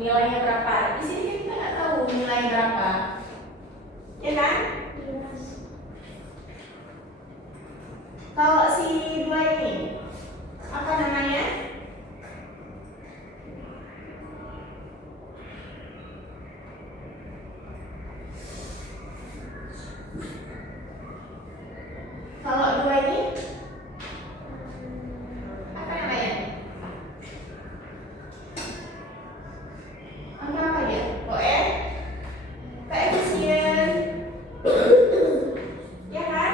nilainya berapa. Di sini kan kita nggak tahu nilai berapa, ya kan? Kalau si 2 ini apa namanya? Kalau 2 ini apa namanya? Angka apa ya? Koefisien. Ya kan?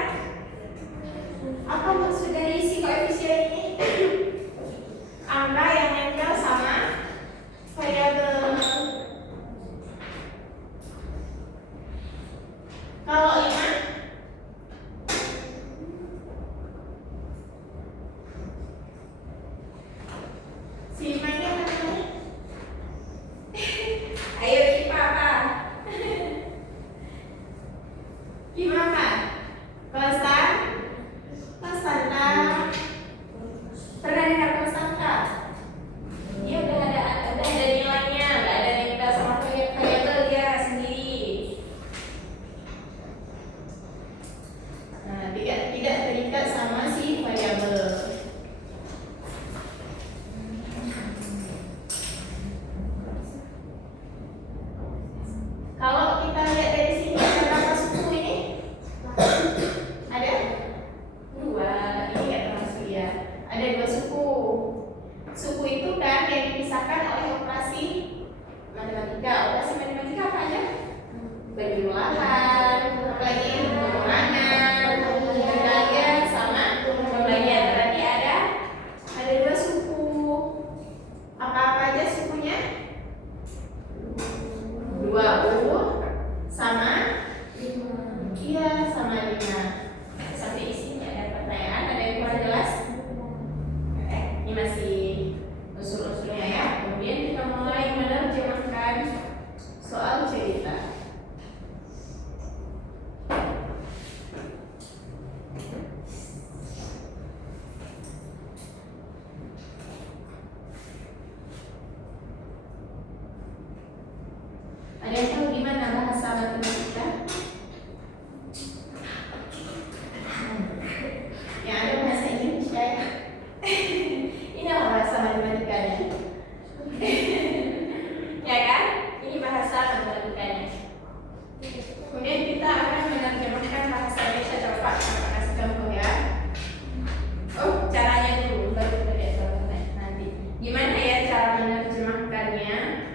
Apa maksud dari si koefisien ini? Angka yang nempel sama variabel. Kalau 5 si 5 ini apa namanya? Ayo IPA apa? IPA apa? Konstanta. Pernah dengar konstanta? Dia udah ada nilainya, nggak ada nempel sama variabel dia sendiri. Nah, tidak terikat sama si variabel. Kalau kita lihat dari sini ada berapa suku ini? Ada 2. Ini nggak termasuk ya. Ada 2 suku. Suku itu kan yang dipisahkan oleh operasi matematika. Operasi matematika apa aja? Penjumlahan, apalagi pengurangan, pengalihan sama pembagian. Berarti ada 2 suku. Apa aja sukunya? 20 sama 5. Iya, sama 5. Sampai isinya ada pertanyaan, ada yang kurang jelas? Ini masih unsur-unsurnya ya. Kemudian kita mulai menerjemahkan soal cerita. Ada yang tahu gimana bahasa matematika? Yang ada bahasa Indonesia ya? Inilah bahasa matematikanya. Ya kan? Ini bahasa matematikanya. Kemudian kita akan menerjemahkan bahasa Indonesia. Coba kita kasih contoh ya. Oh, caranya dulu baru kita lihat contohnya nanti. Gimana ya cara menerjemahkannya?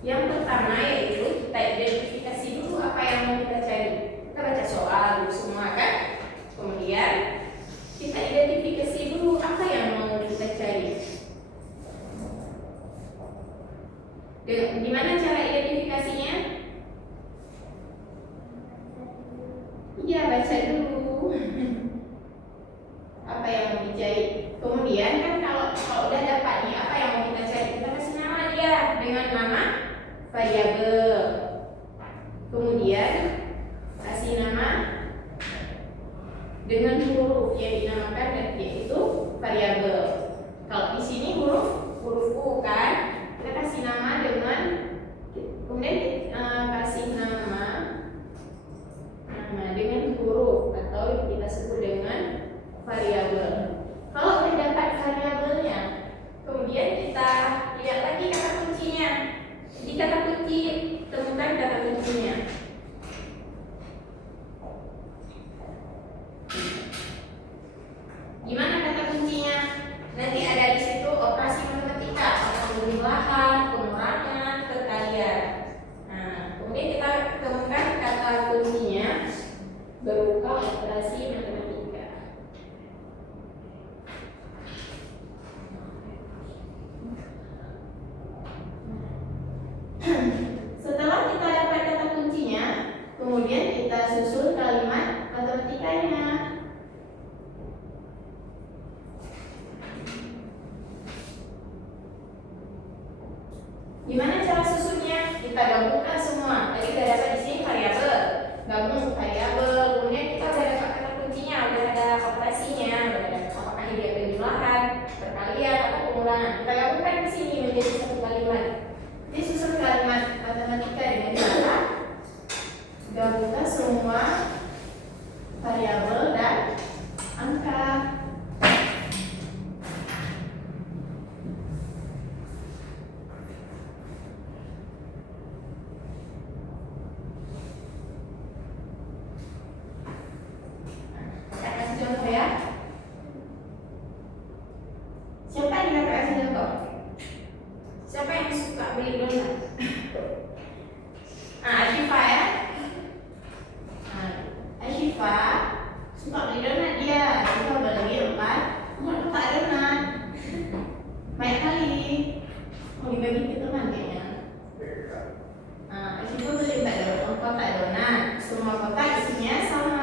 Yang pertama yaitu kita identifikasi dulu apa yang mau kita cari. Kita baca soal dulu semua kan? Kemudian kita identifikasi dulu apa yang mau kita cari. Gimana cara identifikasinya? Iya, baca dulu apa yang mau dicari. Kemudian kan kalau udah dapat nih apa yang mau kita cari, kita kasih nama dia dengan nama variabel. Kemudian kasih nama dengan huruf yang dinamakan dan yaitu variabel. Kalau di sini huruf U kan, kita kasih nama dengan kemudian kasih nama dengan huruf atau kita sebut dengan variabel. Kalau udah dapat variabelnya, kemudian kita lihat lagi kata kuncinya. Di kata kunci temukan kata kuncinya. Gimana kata kuncinya? Nanti ada di situ operasi matematika, penjumlahan, pengurangan, perkalian. Nah, kemudian kita temukan kata kuncinya berupa operasi matematika. Setelah kita dapat kata kuncinya, kemudian kita susun kalimat matematikanya. Gimana cara susunnya? Kita gabungkan semua. Tadi kita dapat di sini variabel, gabung variabel. Kemudian kita udah dapat kata kuncinya, udah ada operasinya, udah ada apakah dia penjumlahan, perkalian atau pengurangan. ulangan. Kita gabungkan di sini menjadi satu kalimat. Jadi susun kalimat matematika dengan cara gabungkan semua variabel dan angka. Saya kasih contoh ya. Siapa yang kakak kasih contoh? Siapa yang suka beli donat? Ashifa ya. Ashifa suka beli donat dia. Ashifa beli 4 donat. Banyak kali. Mau dibagi ke teman kayaknya. Ashifa beli 4 kotak donat. Semua kotak isinya sama.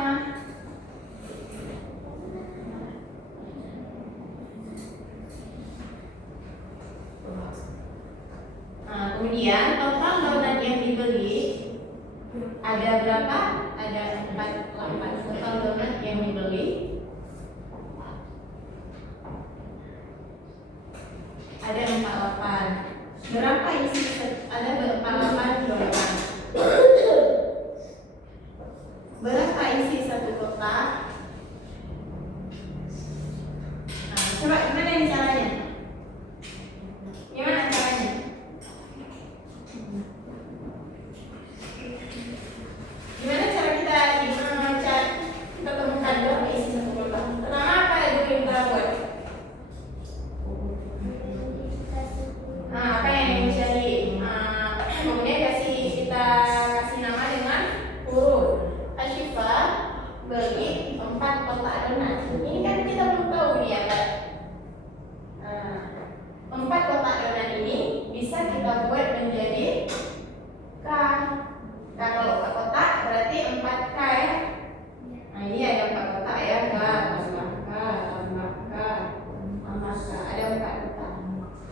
Kemudian total donat yang dibeli ada berapa? Ada 48 total donat yang dibeli. Ada 48. Berapa isi? Ada 48 donat. Berapa isi satu kotak? Coba gimana ini caranya? Gimana caranya? Gimana cara kita temukan berapa isi satu kotak? Pertama apa yang kita buat? Apa yang dicari? Kemudian kita kasih nama dengan huruf. Ashifa beli 4 kotak donat. Ini kan kita belum tahu dia kan? 4 kotak donat ini bisa kita buat menjadi K. Kalau K kotak berarti 4K ya. Ini ada 4 kotak ya. K tambah K tambah K tambah K. Ada 4 kotak.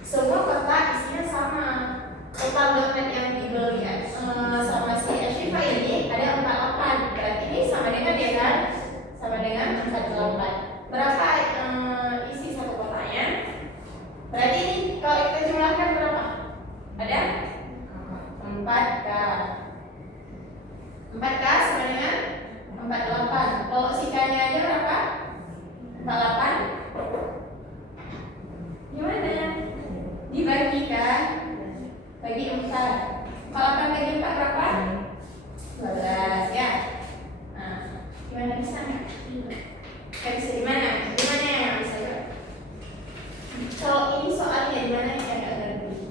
Semua kotak isinya sama. Total donat yang dibeli sama si Ashifa ini ada 48. Berarti ini sama dengan dia kan? Sama dengan 48. Berapa isi satu kotaknya? Berarti ini kalau kita jumlahkan berapa? Ada 4K. 4K sama dengan 48. Kalau si K-nya aja berapa? 48. Gimana? Dibagikan bagi 4. 48 bagi 4 berapa? 12 ya. Gimana bisa nggak? Bisa di mana? Di mana yang bisa ya? Kalau ini soalnya di mana yang agak ngerti?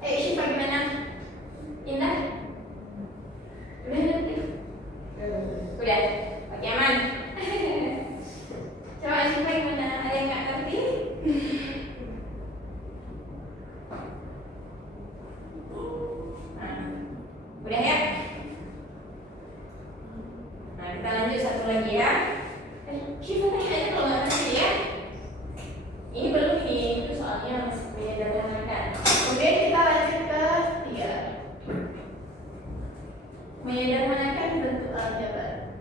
Ayo Syifa gimana? Indah? Udah ngerti? Udah? Oke aman? Coba Syifa gimana? Ada yang nggak ngerti? Udah ya? Nah kita lanjut satu lagi ya. Syifa tanya aja kalau nggak ngerti ya. Ini belum ini, itu soalnya masih menyederhanakan. Kemudian kita lanjut ke 3. Menyederhanakan bentuk aljabar.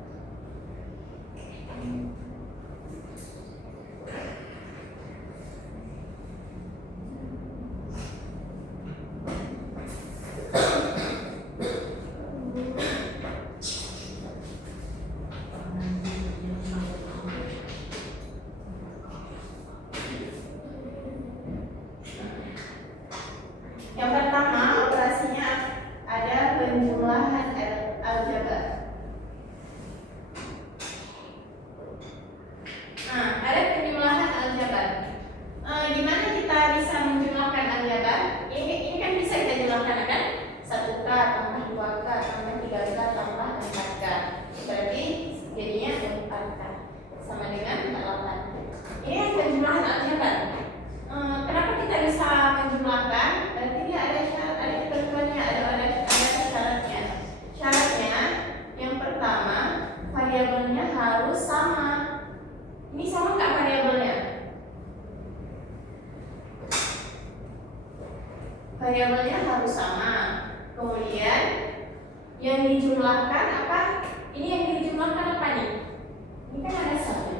Yang pertama operasinya ada penjumlahan aljabar. Ada penjumlahan aljabar. Gimana kita bisa menjumlahkan aljabar? Ini kan bisa kita jumlahkan kan? 1K tambah 2K tambah 3K tambah 4K. Berarti jadinya 4K sama dengan 8. Ini yang penjumlahan aljabar. Kenapa kita bisa menjumlahkan? Berarti dia ada syarat, ada ketentuannya, ada syaratnya. Syaratnya yang pertama variabelnya harus sama. Ini sama nggak variabelnya? Variabelnya harus sama. Kemudian yang dijumlahkan apa? Ini yang dijumlahkan apa nih? Ini kan ada 1.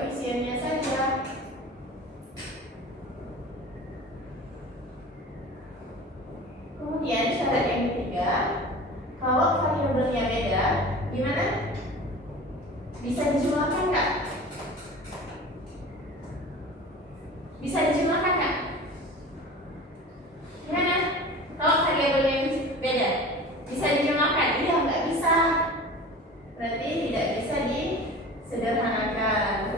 koefisiennya saja. Kemudian syarat yang ketiga, kalau variabelnya beda, gimana? Bisa dijumlahkan nggak? Bisa dijumlahkan nggak? Gimana? Kalau variabelnya beda, bisa dijumlahkan? Iya, nggak bisa. Berarti tidak bisa disederhanakan. Nah,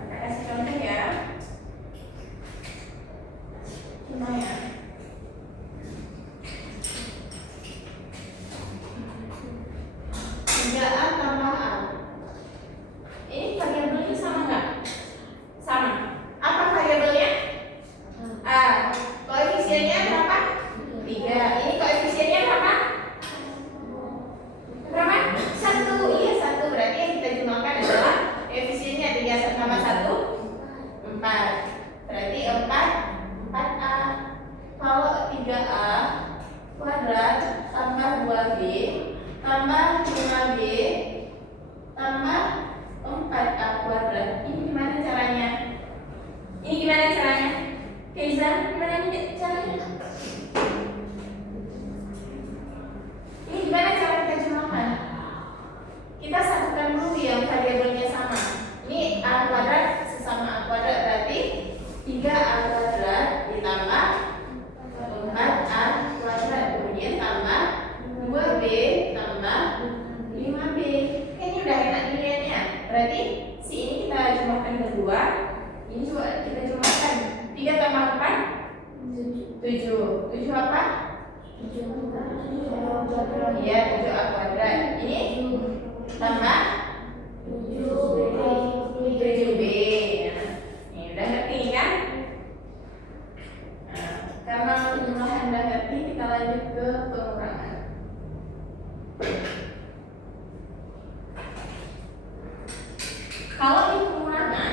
kita kasih contoh ya. Contoh ya. 3A tambah A. Ini variabelnya sama nggak? Sama. Apa variabelnya? A. Koefisiennya berapa? 3. Ini koefisiennya berapa? Berapa? 1. Iya, 1. Berarti yang kita jumlahkan adalah koefisiennya 3 tambah 1, 4. Berarti 4A. Kalau 3A kuadrat tambah 2B tambah 5B tambah 4A kuadrat. Ini gimana caranya? Ini gimana caranya? Keiza, gimana ini caranya? Ini gimana cara kita jumlahkan? Kita satukan dulu yang variabelnya sama. Ini A kuadrat sesama A kuadrat, berarti 3A kuadrat ditambah 4A kuadrat, kemudian tambah 2B tambah 5B. Ini udah enak dilihatnya. Berarti si ini kita jumlahkan kedua, ini juga kita jumlahkan. 3 tambah 4 7. 7 apa? 7. Iya, 7A kuadrat. Ini tambah 7B. Nah, ini udah ngerti kan? Nah, karena penjumlahan udah ngerti, kita lanjut ke pengurangan. Kalau di pengurangan,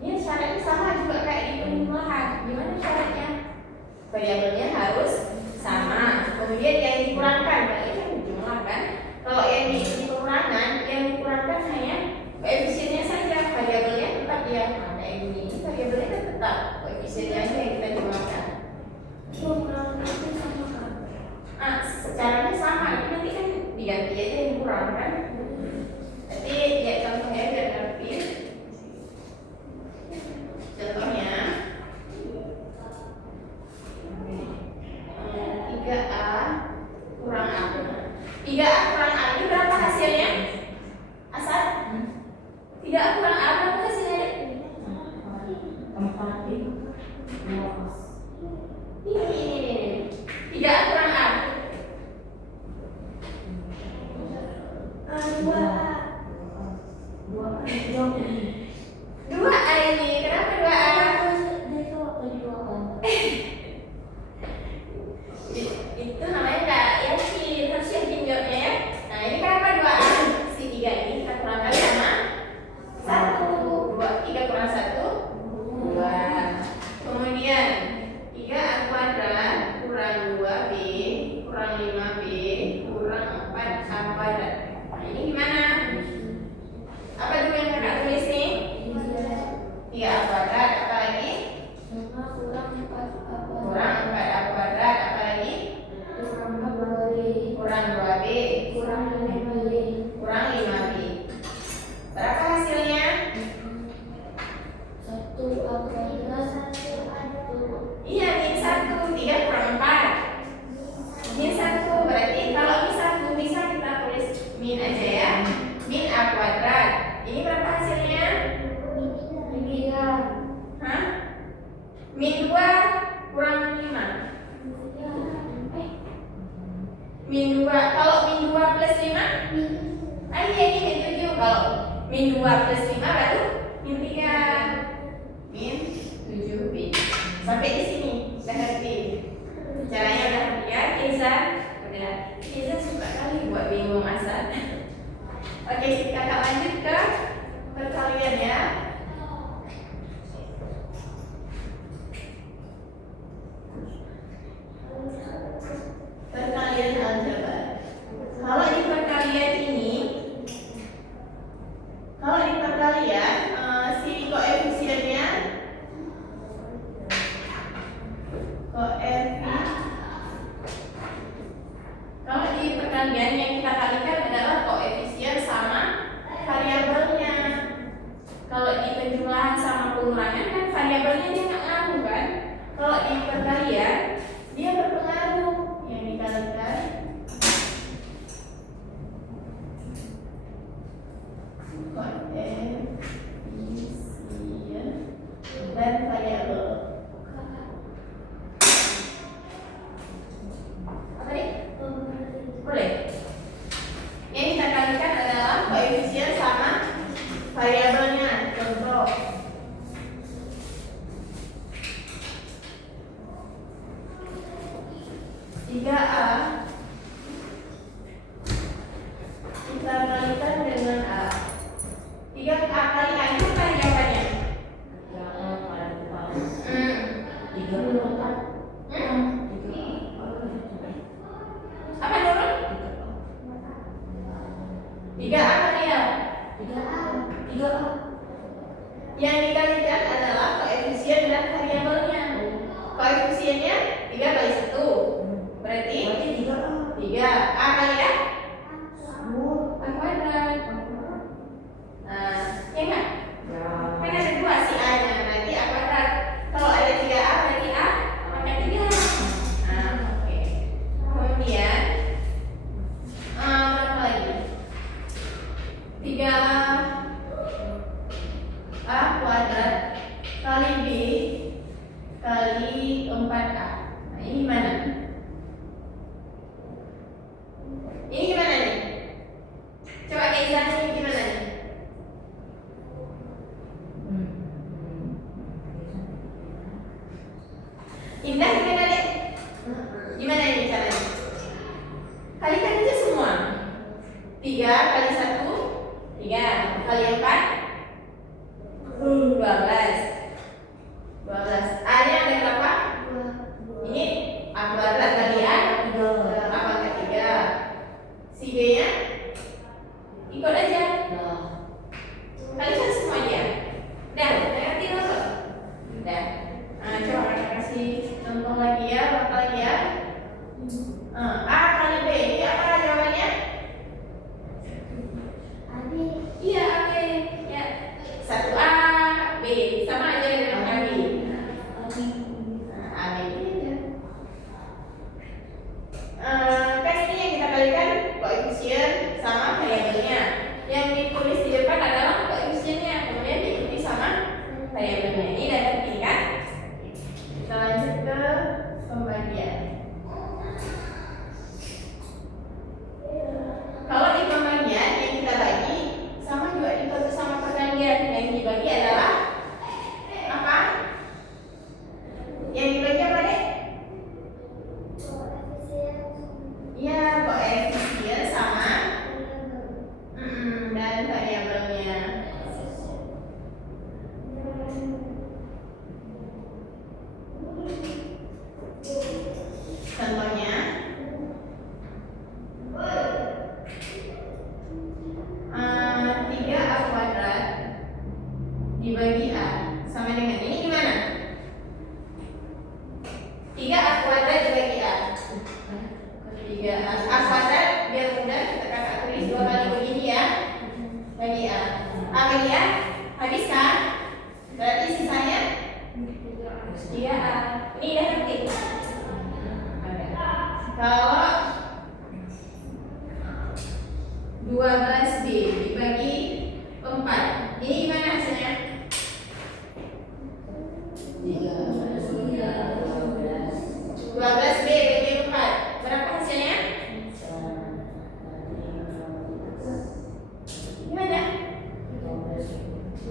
ini syaratnya sama juga kayak di penjumlahan. Gimana syaratnya? Variabelnya harus sama. Kemudian yang dikurangkan, berarti kan dijumlahkan. Kalau yang di pengurangan, yang dikurangkan hanya koefisiennya saja. Variabelnya tetap ya. Nah, kayak gini, variabelnya kan tetap. Koefisiennya aja yang kita jumlahkan. Caranya sama. Nanti kan diganti aja yang dikurangkan. Jadi ya contohnya biar ngerti. Contohnya 3A kurang A. 3A kurang A ini berapa hasilnya? Asal 3A kurang A berapa hasilnya? 4. Ini 3A kurang A 2A ini. Kenapa 2A? Itu namanya nggak yakin, harus yakin jawabnya ya. Nah, ini kenapa 2A? Si 3 ini kita kurangkan sama 1. 3 kurang 1 2. Kemudian 3A kuadrat kurang 2B kurang 5B kurang 4A kuadrat. Nah, ini gimana? Apa dulu yang kakak tulis nih? 3A kuadrat, apa lagi? Kurang 4A kuadrat, apa lagi? Kurang 2B kurang 5B. Berapa hasilnya? 1A kuadrat. Iya, min 1. 3 kurang 4 min 1. Berarti kalau min 1 bisa kita tulis min aja ya. Min A kuadrat. Ini berapa hasilnya? Hah? Min 2 kurang 5. Min 2. Kalau min 2 plus 5? Iya, ini min 7. Kalau min 2 plus 5 baru min 3. Min 7B. Sampai di sini udah ngerti. Caranya udah ngerti ya, Keiza? Udah. Keiza suka kali buat bingung asal. Oke, kakak lanjut ke perkalian ya. Perkalian aljabar. kalian yang kita kalikan adalah koefisien sama variabelnya. Kalau di penjumlahan sama pengurangan kan variabelnya dia nggak ngaruh kan. Kalau di perkalian dia berpengaruh. Yang dikalikan koefisien dan variabel. Apa nih? Boleh. Yang kita kalikan adalah koefisien sama variabelnya. Contoh. Jika A kita kalikan dengan A. 3A kali A itu apa jawabannya? 3A apa Nurul? 3A kali A. Yang dikalikan adalah koefisien dan variabelnya. Koefisiennya 3 kali 1. Berarti 3 A kali A? A kuadrat. Nah, ya enggak? Kan ada 2 si A nya, berarti A kuadrat. Kalau ada 3A berarti A pangkat 3. Nah, oke. Kemudian berapa lagi? 3A kuadrat kali B kali 4A. Nah, ini mana? Ini gimana nih? Coba Keiza ini gimana nih? Indah gimana dek? Gimana ini caranya? Kalikan aja semua. 3 kali 1 3 kali 4 12. A nya ada berapa? Ini A kuadrat kali A pangkat 3. Si B nya ikut aja. Kalikan semua aja. Udah, ngerti Nurul? Udah. Nah, coba kita kasih contoh lagi ya, berapa lagi ya? A kali B, ini apa jawabannya? Iya, AB. Ya. 1A, B. Sama aja dengan AB. Nah, AB ini aja. Kan ini yang kita kalikan koefisien sama variabelnya. Yang ditulis di depan adalah koefisiennya, kemudian diikuti sama variabelnya. Ini udah ngerti kan? Kita lanjut ke pembagian. Kalau di pembagian yang kita bagi sama juga diikuti sama perkalian. Yang dibagi adalah apa? Yang dibagi apa deh? Iya, koefisien sama dan variabelnya. Contohnya 3A kuadrat dibagi A sama dengan ini gimana? 3A kuadrat dibagi A. 3A kuadrat biar mudah kita kakak tulis 2 kali begini ya. Bagi A. A bagi A habis kan? Berarti sisanya 3A. Ini udah ngerti? Kalau 12B dibagi 4, ini gimana hasilnya? 12B bagi 4, berapa hasilnya? Gimana?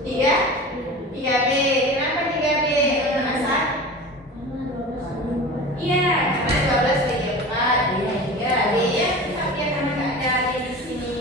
3B. Kenapa 3B? Asal? Iya, karena 12 bagi 4. 3B nya tapi karena nggak ada B di sini.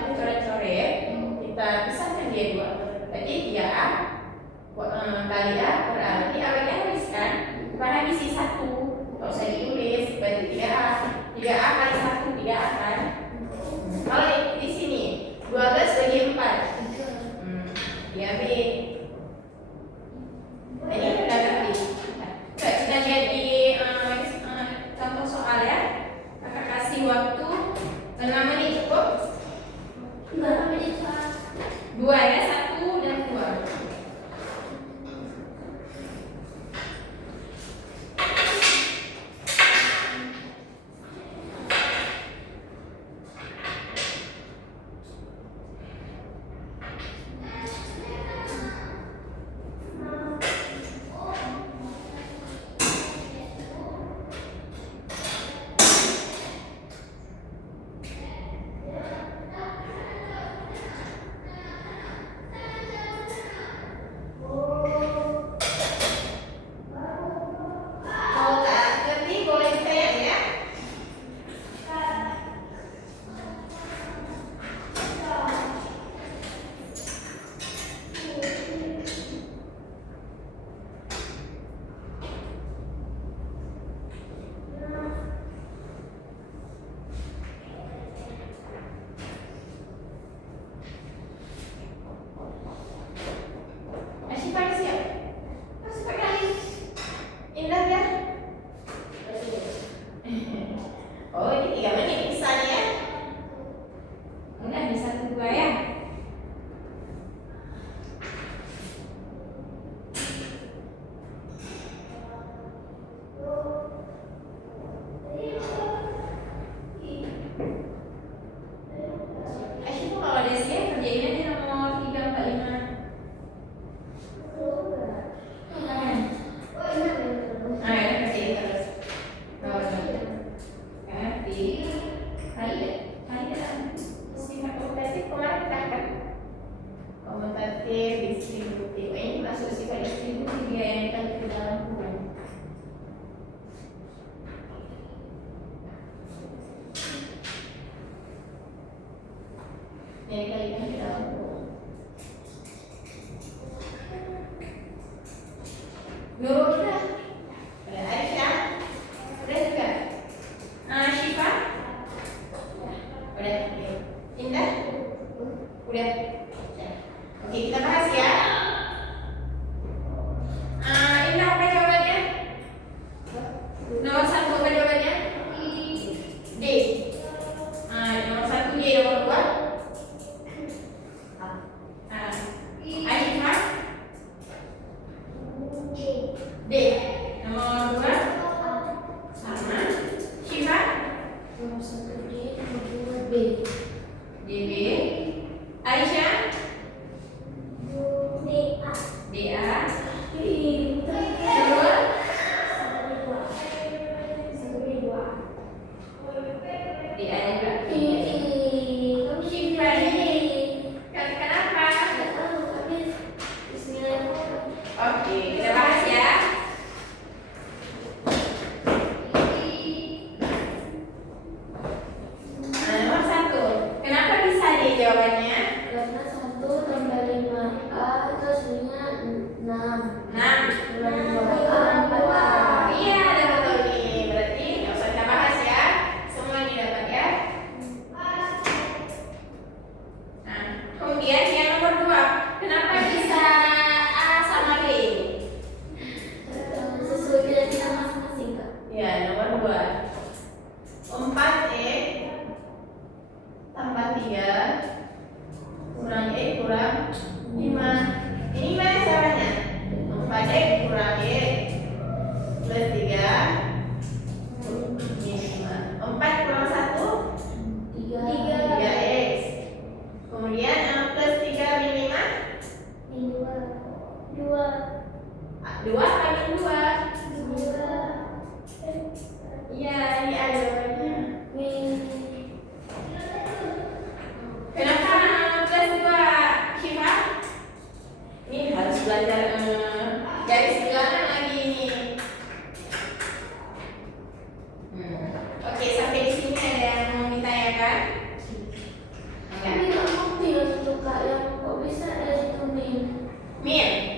aku coret-coret, kita pisahkan dia dua. Berarti 3A kali A per A. Berarti awalnya habis kan? Karena isi 1. Kalau saya ditulis, berarti 3A. 3A kali 1, 3A kan? Kalau di sini 12 bagi 4. Diambil. Ini udah ngerti. Kita lihat di contoh soal ya. Kakak kasih waktu 6 menit cukup? 5 menit. 2 ya, 1 dan 2. Kalau tak ngerti boleh ditanya ya. Masih pakai siap? Masih pakai indah ya? Oh ini 3 menit misalnya ya. Udah bisa 2 ya. Asyik kalau Desia kerjainnya di nomor 3, 4, 5. Ya kerjain terus. Nomor 2. Ngerti. Kalian sifat komutatif kemarin kan? Komutatif, distributif. Ini masuk sifat distributif dia yang kita ke dalam kurung. Yang kalian ke dalam kurung. Nurul sudah. Udah Aisyah. Udah juga. Syifa. Udah. Indah. Udah. Oke kita bahas ya. Indah apa jawabannya? Nomor 1 apa jawabannya? D. Nomor 1 D, nomor 2 Aisyah. D. Nomor 2 sama. Syifa. Nomor 1 D, nomor 2 B. DB. Aisyah. DA. DA. Betul. Nurul. 1 B 2. DA juga. Kamu Syifa ini. Kenapa? nggak tahu, habis Bismillahirrahmanirrahim. Oke, kita bahas ya. Nomor 1. Kenapa bisa D jawabannya? Karena 1 tambah 5A itu hasilnya 6. 6. Kurang 2A 4A. Iya, ada betul nih. Berarti nggak usah kita bahas ya. Semua didapat ya. Nah, kemudian yang nomor 2. Kenapa bisa A sama B? Sesuai keyakinan masing-masing, Kak. Ya, nomor 2. 4E tambah 3 kurang E kurang 5. Ini gimana caranya? 4E kurang E plus 3 ini 5. 4 kurang 1 3. 3X. Kemudian plus 3 min 5 Min 2. 2 apa min 2? 2. Iya, ini ada jawabannya. Min Min.